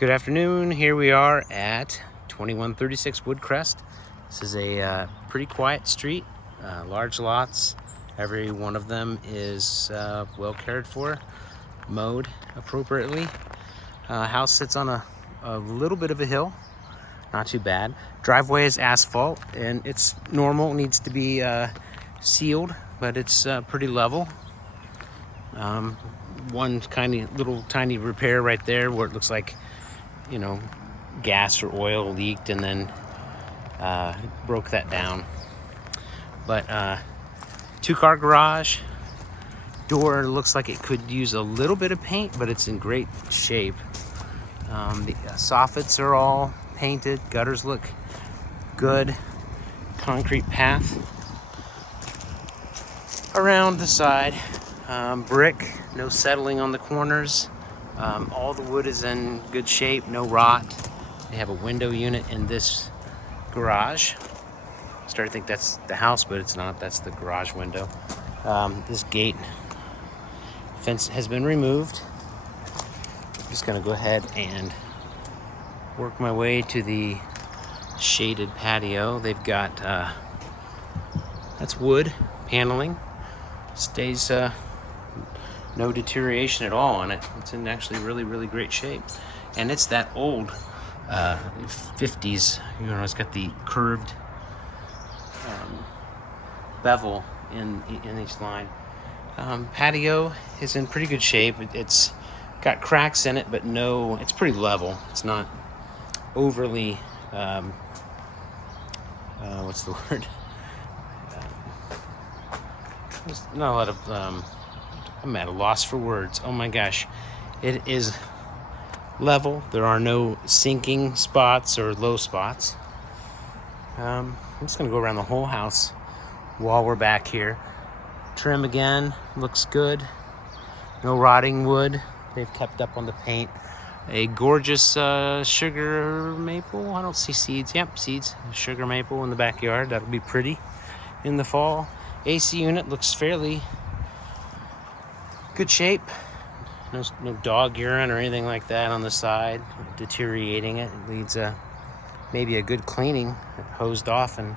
Good afternoon. Here we are at 2136 Woodcrest. This is a pretty quiet street, large lots. Every one of them is well cared for, mowed appropriately. House sits on a little bit of a hill, not too bad. Driveway is asphalt and it's normal, needs to be sealed, but it's pretty level. One little tiny repair right there where it looks like, gas or oil leaked and then broke that down. But two-car garage. Door looks like it could use a little bit of paint, but it's in great shape. The soffits are all painted. Gutters look good. Concrete path around the side. Brick, no settling on the corners. All the wood is in good shape, no rot. They have a window unit in this garage. Started to think that's the house, but it's not. That's the garage window. This gate fence has been removed. I'm just gonna go ahead and work my way to the shaded patio. They've got, that's wood paneling. Stays no deterioration at all on it. It's in actually really great shape. And it's that old 50s, it's got the curved bevel in each line. Patio is in pretty good shape. It's got cracks in it, but it's pretty level. It's not overly, what's the word? There's not a lot of, I'm at a loss for words. Oh my gosh. It is level. There are no sinking spots or low spots. I'm just going to go around the whole house while we're back here. Trim again. Looks good. No rotting wood. They've kept up on the paint. A gorgeous sugar maple. I don't see seeds. Yep, seeds. Sugar maple in the backyard. That'll be pretty in the fall. AC unit looks fairly good shape. No dog urine or anything like that on the side deteriorating it. It needs maybe a good cleaning, hosed off. And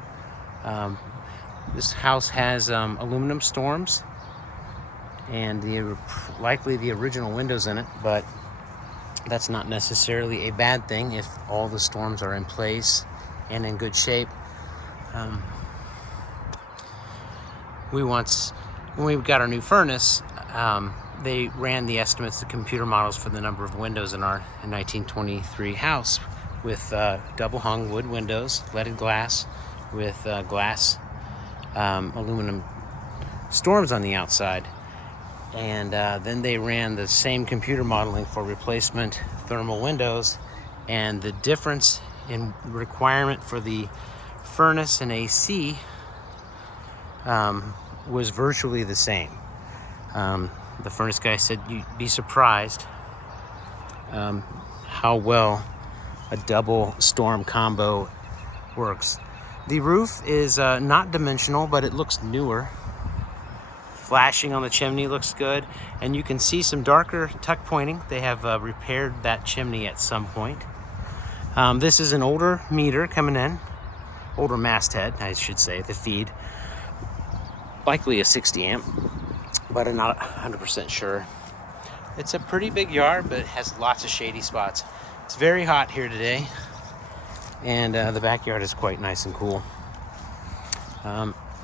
this house has aluminum storms and likely the original windows in it, but that's not necessarily a bad thing if all the storms are in place and in good shape. When we got our new furnace, they ran the estimates, the computer models for the number of windows in our 1923 house with double hung wood windows, leaded glass with glass aluminum storms on the outside. And then they ran the same computer modeling for replacement thermal windows, and the difference in requirement for the furnace and AC was virtually the same. The furnace guy said you'd be surprised how well a double storm combo works. The roof is not dimensional, but it looks newer. Flashing on the chimney looks good, and you can see some darker tuck pointing. They have repaired that chimney at some point. This is an older meter coming in, older masthead, I should say, the feed. Likely a 60 amp, but I'm not 100% sure. It's a pretty big yard, but it has lots of shady spots. It's very hot here today, and the backyard is quite nice and cool.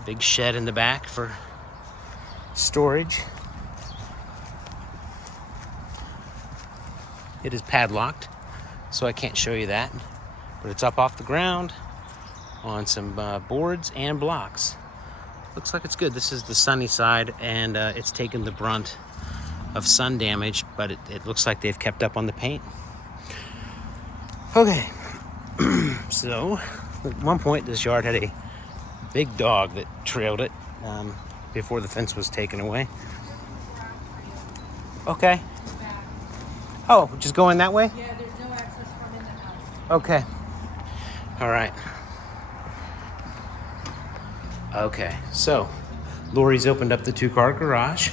Big shed in the back for storage. It is padlocked, so I can't show you that, but it's up off the ground on some boards and blocks. Looks like it's good. This is the sunny side, and it's taken the brunt of sun damage, but it looks like they've kept up on the paint. Okay, so at one point this yard had a big dog that trailed it before the fence was taken away. Okay. Oh, just going that way? Yeah, there's no access from in the house. Okay. All right. Okay, so Lori's opened up the two-car garage,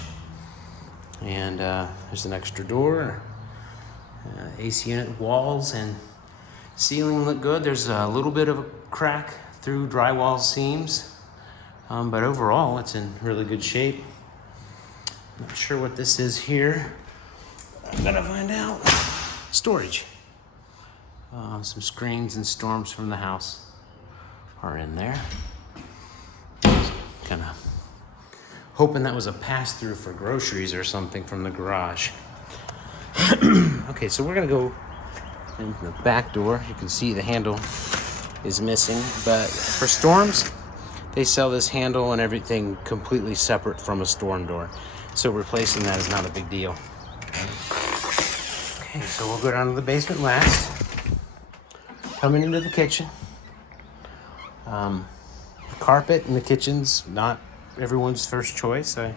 and there's an extra door AC unit walls and ceiling look good. There's a little bit of a crack through drywall seams, but overall it's in really good shape. Not sure what this is here. I'm gonna find out. Storage. Some screens and storms from the house are in there. Kind of hoping that was a pass-through for groceries or something from the garage. Okay, so we're gonna go in the back door. You can see the handle is missing, but for storms, they sell this handle and everything completely separate from a storm door. So replacing that is not a big deal. Okay, so we'll go down to the basement last. Coming into the kitchen. The carpet in the kitchen's not everyone's first choice. I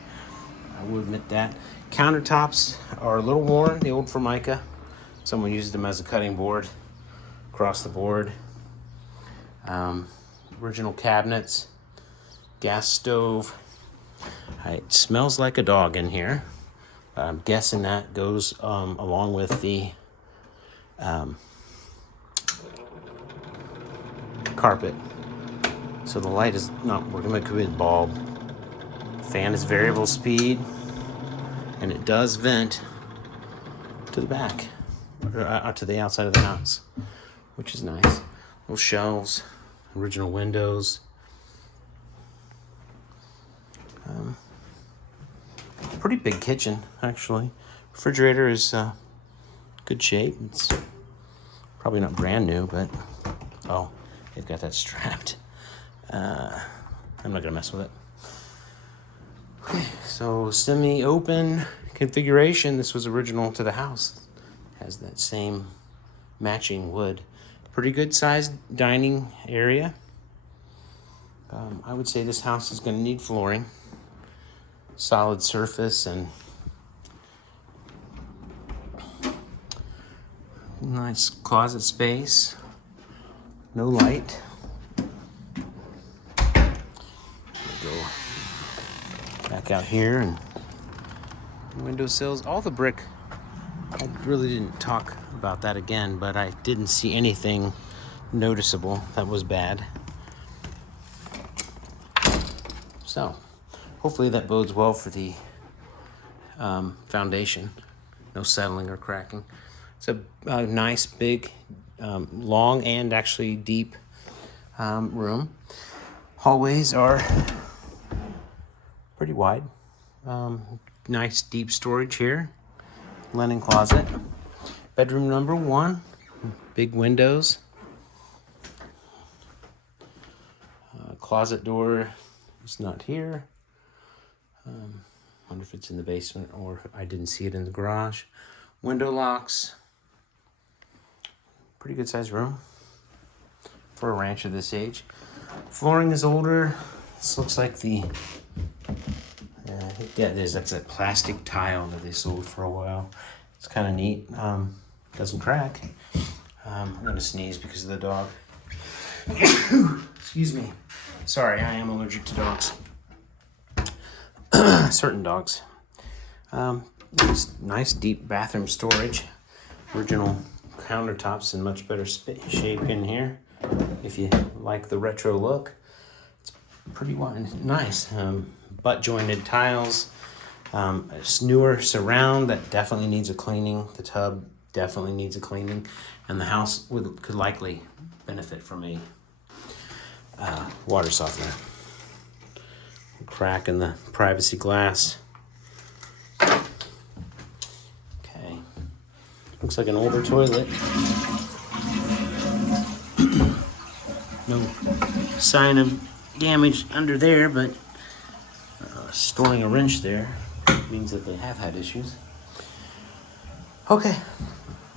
will admit that. Countertops are a little worn, the old Formica. Someone used them as a cutting board across the board. Original cabinets, gas stove. It smells like a dog in here. I'm guessing that goes along with the carpet. So the light is not working. It could be the bulb. Fan is variable speed, and it does vent to the back, or to the outside of the house, which is nice. Little shelves, original windows. Pretty big kitchen, actually. Refrigerator is good shape. It's probably not brand new, but oh, they've got that strapped. I'm not gonna mess with it. Okay, so semi-open configuration. This was original to the house. Has that same matching wood. Pretty good sized dining area. I would say this house is gonna need flooring. Solid surface and nice closet space. No light. Go back out here and windowsills. All the brick. I really didn't talk about that again, but I didn't see anything noticeable that was bad. So hopefully that bodes well for the foundation. No settling or cracking. It's a nice, big, long, and actually deep room. Hallways are pretty wide. Nice, deep storage here. Linen closet. Bedroom number 1. Big windows. Closet door is not here. Wonder if it's in the basement or if I didn't see it in the garage. Window locks. Pretty good sized room for a ranch of this age. Flooring is older. This looks like the yeah, it is. That's a plastic tile that they sold for a while. It's kind of neat. Doesn't crack. I'm gonna sneeze because of the dog. Excuse me. Sorry, I am allergic to dogs. Certain dogs. Nice deep bathroom storage. Original countertops in much better shape in here. If you like the retro look, it's pretty wide. Nice. Butt jointed tiles. A newer surround that definitely needs a cleaning. The tub definitely needs a cleaning, and the house could likely benefit from a water softener. Crack in the privacy glass. Okay, looks like an older toilet. No sign of damage under there, but storing a wrench there means that they have had issues. Okay,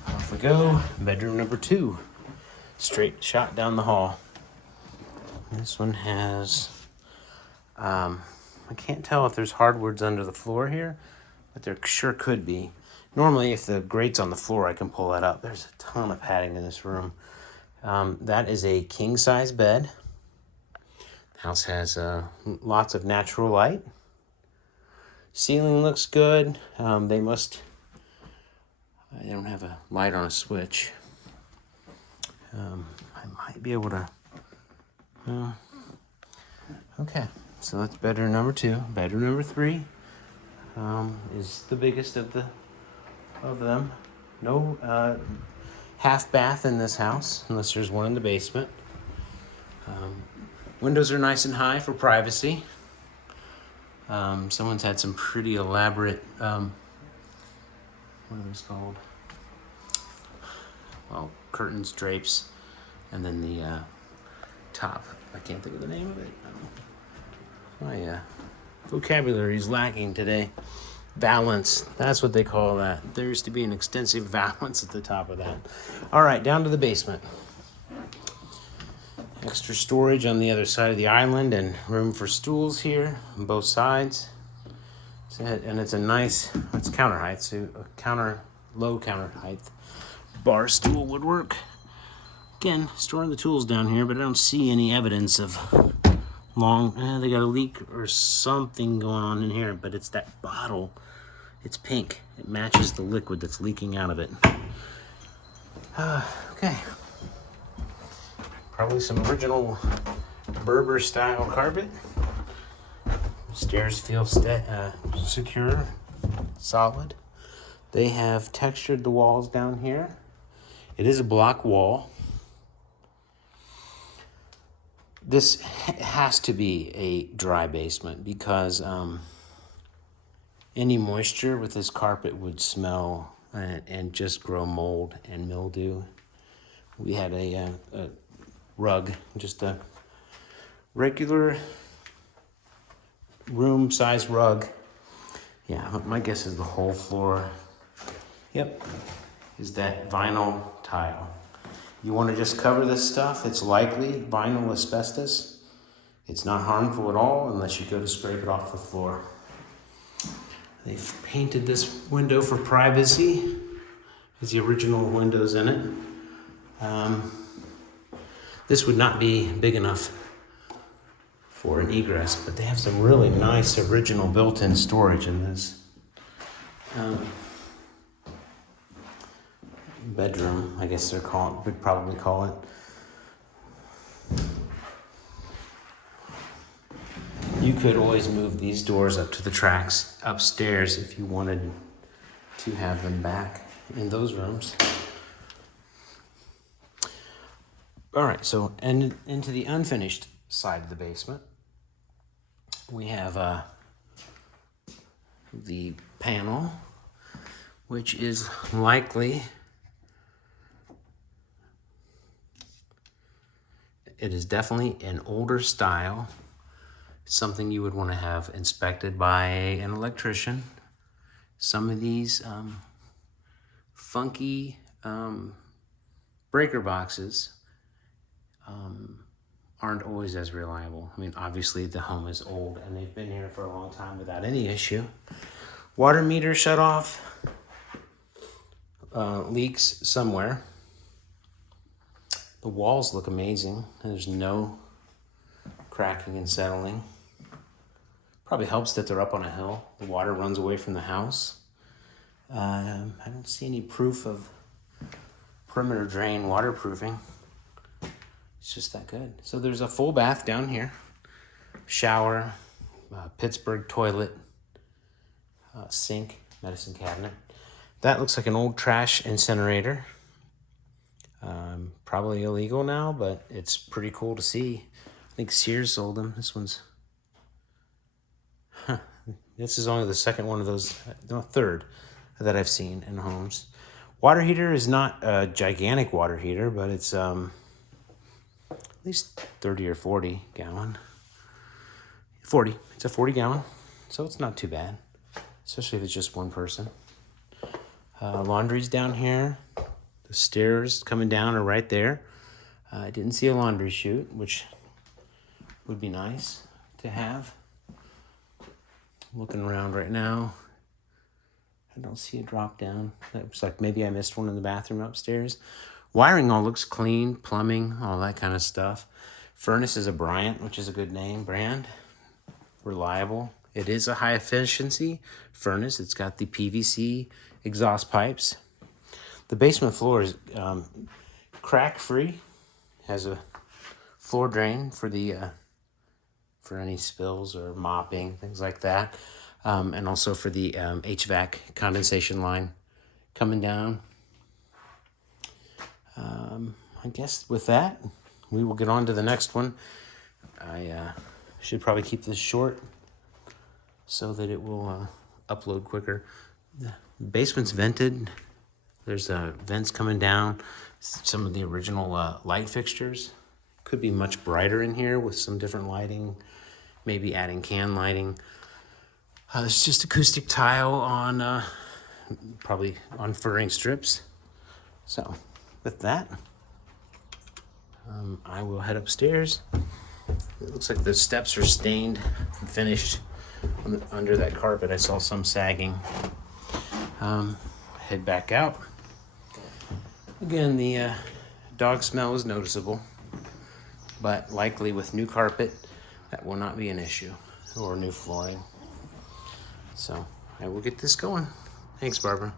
off we go. Bedroom number 2. Straight shot down the hall. This one has, I can't tell if there's hardwoods under the floor here, but there sure could be. Normally, if the grate's on the floor, I can pull that up. There's a ton of padding in this room. That is a king-size bed. The house has lots of natural light. Ceiling looks good. They must I don't have a light on a switch. I might be able to. Okay, so that's bedroom number 2. Bedroom number 3 is the biggest of them. No half bath in this house, unless there's one in the basement. Windows are nice and high for privacy. Someone's had some pretty elaborate, what are those called? Well, curtains, drapes, and then the top. I can't think of the name of it. My vocabulary is lacking today. Valance, that's what they call that. There used to be an extensive valance at the top of that. All right, down to the basement. Extra storage on the other side of the island and room for stools here on both sides. And it's a nice, it's counter height, so low counter height. Bar stool would work. Again, storing the tools down here, but I don't see any evidence of they got a leak or something going on in here, but it's that bottle. It's pink. It matches the liquid that's leaking out of it. Okay. Probably some original Berber style carpet. Stairs feel secure, solid. They have textured the walls down here. It is a block wall. This has to be a dry basement because any moisture with this carpet would smell and just grow mold and mildew. We had a rug, just a regular room size rug. Yeah, my guess is the whole floor. Yep, is that vinyl tile. You want to just cover this stuff, it's likely vinyl asbestos. It's not harmful at all unless you go to scrape it off the floor. They've painted this window for privacy. There's the original windows in it. This would not be big enough for an egress, but they have some really nice original built-in storage in this bedroom, I guess would probably call it. You could always move these doors up to the tracks upstairs if you wanted to have them back in those rooms. All right, so and into the unfinished side of the basement, we have the panel, which is likely, it is definitely an older style, something you would want to have inspected by an electrician. Some of these funky breaker boxes aren't always as reliable. I mean, obviously the home is old and they've been here for a long time without any issue. Water meter shut off, leaks somewhere. The walls look amazing. There's no cracking and settling. Probably helps that they're up on a hill. The water runs away from the house. I don't see any proof of perimeter drain waterproofing. It's just that good. So there's a full bath down here. Shower, Pittsburgh toilet, sink, medicine cabinet. That looks like an old trash incinerator. Probably illegal now, but it's pretty cool to see. I think Sears sold them. This one's... This is only the second one of those, no, third that I've seen in homes. Water heater is not a gigantic water heater, but it's at least 30 or 40 gallon. 40. It's a 40 gallon, so it's not too bad, especially if it's just one person. Laundry's down here. The stairs coming down are right there. I didn't see a laundry chute, which would be nice to have. Looking around right now, I don't see a drop down. It looks like maybe I missed one in the bathroom upstairs. Wiring all looks clean, plumbing, all that kind of stuff. Furnace is a Bryant, which is a good name, brand. Reliable. It is a high efficiency furnace. It's got the PVC exhaust pipes. The basement floor is crack free. Has a floor drain for the for any spills or mopping, things like that, and also for the HVAC condensation line coming down. I guess with that, we will get on to the next one. I should probably keep this short so that it will upload quicker. The basement's vented. There's vents coming down. Some of the original light fixtures. Could be much brighter in here with some different lighting. Maybe adding can lighting. It's just acoustic tile on probably on furring strips. So with that, I will head upstairs. It looks like the steps are stained and finished under that carpet. I saw some sagging. Head back out. Again, the dog smell is noticeable, but likely with new carpet, that will not be an issue, or new flooring. So I will get this going. Thanks, Barbara.